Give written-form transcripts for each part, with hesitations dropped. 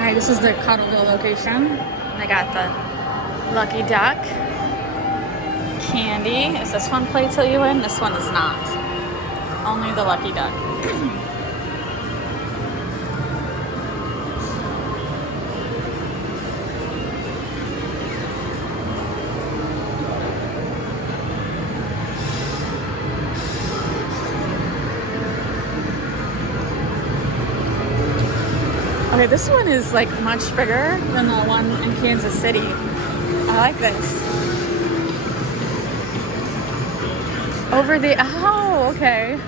Alright, this is the Cottleville location. They got the Lucky Duck. Candy. Is this one play till you win? This one is not. Only the Lucky Duck. Okay, this one is like much bigger than the one in Kansas City. I like this. Over the, oh, okay.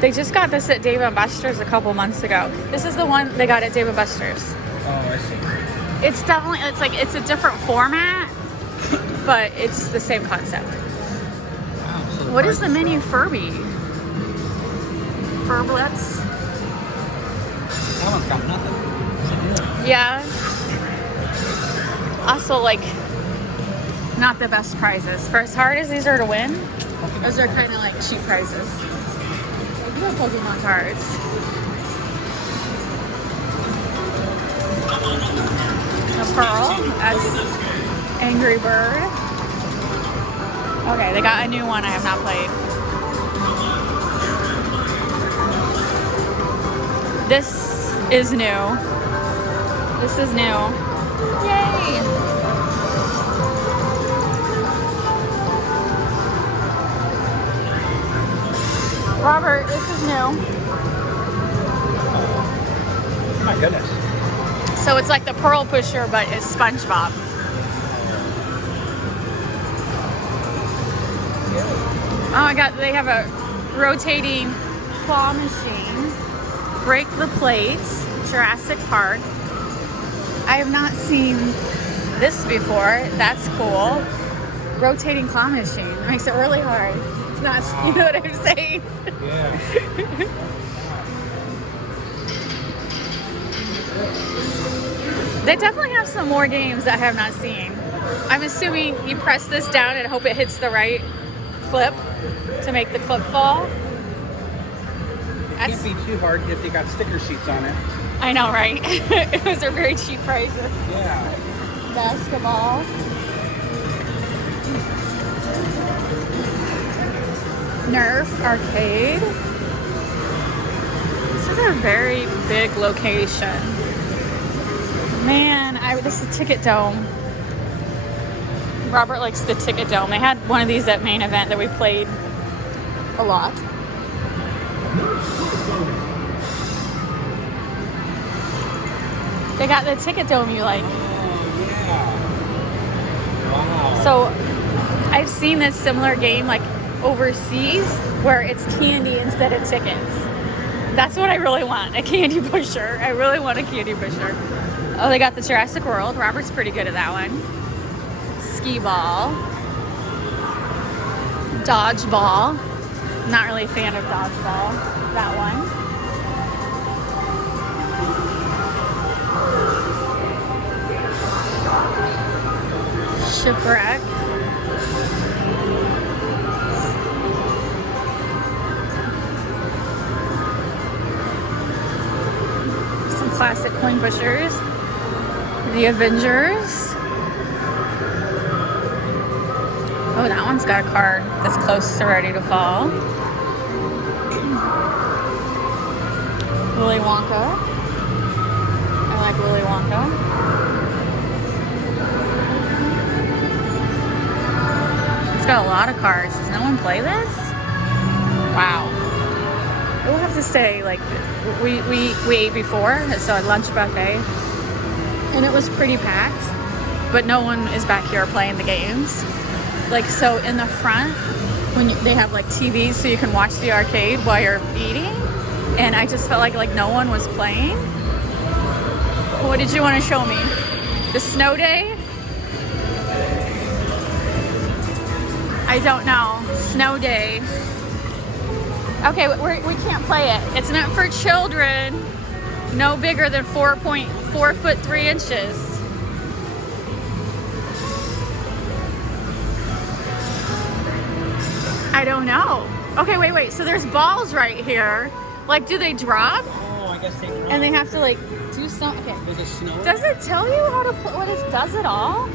They just got this at Dave & Buster's a couple months ago. This is the one they got at Dave & Buster's. Oh, I see. It's definitely, it's a different format, but it's the same concept. Wow, so What is the mini Furby? Furblets? That one's got nothing. Yeah. Also, like, not the best prizes. For as hard as these are to win, those are kind of like cheap prizes. I do have Pokemon cards. A Pearl. That's Angry Bird. Okay, they got a new one I have not played. This is new. This is new. Yay! Robert, this is new. Oh my goodness. So it's like the Pearl Pusher, but it's SpongeBob. Oh my god, they have a rotating claw machine. Break the Plates, Jurassic Park. I have not seen this before. That's cool. Rotating claw machine. Makes it really hard. It's not, you know what I'm saying? Yeah. They definitely have some more games that I have not seen. I'm assuming you press this down and hope it hits the right clip to make the clip fall. It can't be too hard if they got sticker sheets on it. I know, right? Those are very cheap prices. Yeah. Basketball. Nerf Arcade. This is a very big location. Man, this is Ticket Dome. Robert likes the Ticket Dome. They had one of these at Main Event that we played a lot. They got the Ticket Dome you like. Oh, yeah. Wow. So I've seen this similar game like overseas where it's candy instead of tickets. That's what I really want, a candy pusher. I really want a candy pusher. Oh, they got the Jurassic World. Robert's pretty good at that one. Skee ball. Dodgeball. Not really a fan of dodgeball. That one. Shipwreck. Some classic coin pushers. The Avengers. Oh, that one's got a card that's close to ready to fall. Willy Wonka. I like Willy Wonka. It's got a lot of cards. Does no one play this? Wow. I will have to say, like, we ate before, so a lunch buffet, and it was pretty packed, but no one is back here playing the games. Like, so in the front, they have like TVs so you can watch the arcade while you're eating, and I just felt like no one was playing. What did you want to show me? The snow day? I don't know. Snow day. Okay, we can't play it. It's meant for children no bigger than 4.4 foot 3 inches. I don't know. Okay, wait. So there's balls right here. Like, do they drop? Oh, I guess they drop. And they have to like, do do some. Okay. Was it snowing? Does it tell you how to play? What it does it all?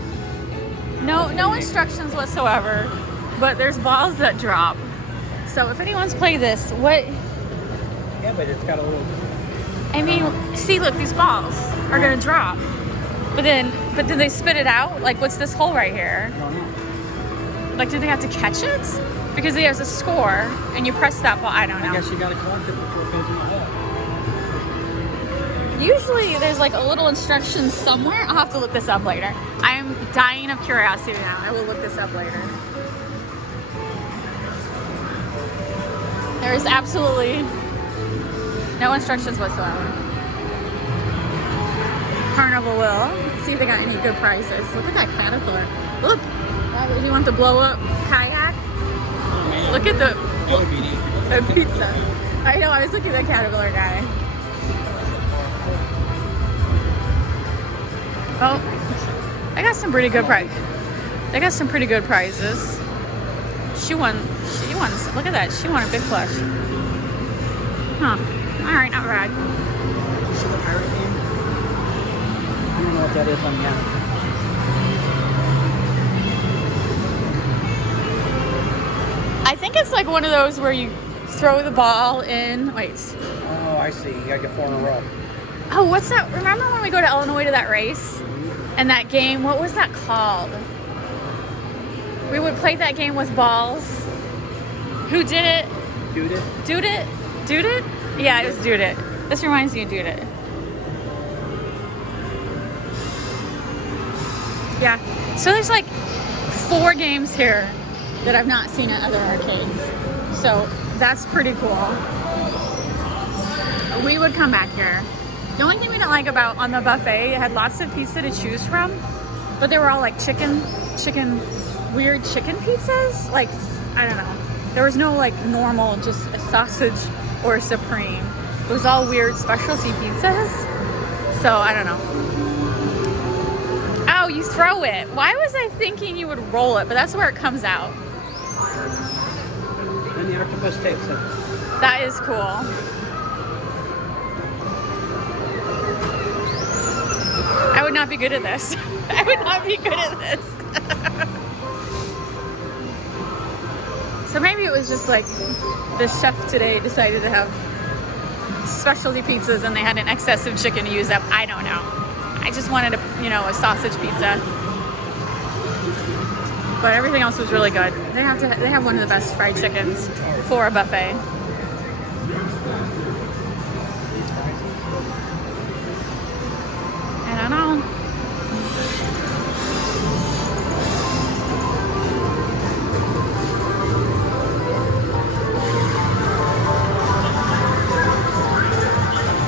No instructions whatsoever. But there's balls that drop. So if anyone's played this, what? Yeah, but it's got a little. I mean, see, look, these balls are gonna drop. But then they spit it out? Like, what's this hole right here? I don't know. Like, do they have to catch it? Because there's a score, and you press that ball. I don't know. I guess you gotta collect it before it goes in the hole. Usually, there's like a little instruction somewhere. I'll have to look this up later. I'm dying of curiosity now. I will look this up later. There is absolutely no instructions whatsoever. Cottleville. Let's see if they got any good prizes. Look at that caterpillar. Look. Do you want the blow up kayak? Oh, man. Look at the That would be neat. pizza. I know, I was looking at the caterpillar guy. Oh, they got some pretty good They got some pretty good prizes. She won, look at that. She won a big plush. Huh. All right, not bad. You see the pirate game? I don't know what that is on the app. I think it's like one of those where you throw the ball in. Wait. Oh, I see. You gotta get 4 in a row. Oh, what's that? Remember when we go to Illinois to that race? And that game, what was that called? We would play that game with balls. Who did it? Dude it? Dude it? Dude it? Yeah, it was Dude it. This reminds me of Dude it. Yeah. So there's like 4 games here that I've not seen at other arcades. So that's pretty cool. We would come back here. The only thing we didn't like about on the buffet, it had lots of pizza to choose from, but they were all like weird chicken pizzas. Like, I don't know. There was no like normal, just a sausage or a supreme. It was all weird specialty pizzas. So I don't know. Oh, you throw it. Why was I thinking you would roll it? But that's where it comes out. And the octopus takes it. That is cool. I would not be good at this. I would not be good at this. So maybe it was just like the chef today decided to have specialty pizzas and they had an excess of chicken to use up. I don't know. I just wanted a sausage pizza. But everything else was really good. They have one of the best fried chickens for a buffet.